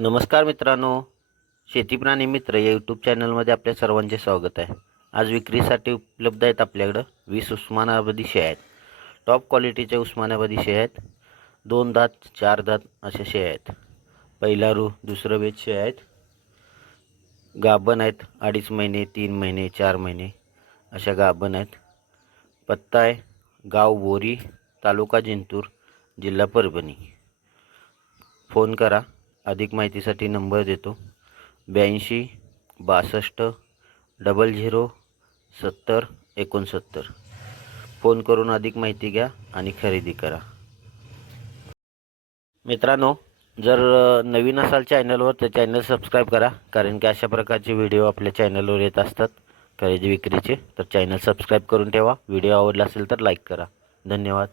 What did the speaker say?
नमस्कार मित्रांनो शेती प्राणी मित्र या यूट्यूब चॅनलमध्ये आपल्या सर्वांचे स्वागत आहे. आज विक्रीसाठी उपलब्ध आहेत आपल्याकडं वीस उस्मानाबादी शे आहेत. टॉप क्वालिटीच्या उस्मानाबादी शेळ्या आहेत. दोन दात चार दात असे शे आहेत. पहिला रू दुसरं वेच शे आहेत. गाभण आहेत अडीच महिने तीन महिने चार महिने अशा गाभण आहेत. पत्ता आहे गाव बोरी तालुका जिंतूर जिल्हा परभणी. फोन करा. अधिक माहितीसाठी नंबर देतो. ब्याऐंशी बासष्ट डबल झिरो सत्तर एकोणसत्तर. फोन करून अधिक माहिती घ्या आणि खरेदी करा. मित्रांनो जर नवीन असाल चॅनलवर तर चॅनल सबस्क्राईब करा. कारण की अशा प्रकारचे व्हिडिओ आपल्या चॅनलवर येत असतात खरेदी विक्रीचे. तर चॅनल सबस्क्राईब करून ठेवा. व्हिडिओ आवडला असेल तर लाईक करा. धन्यवाद.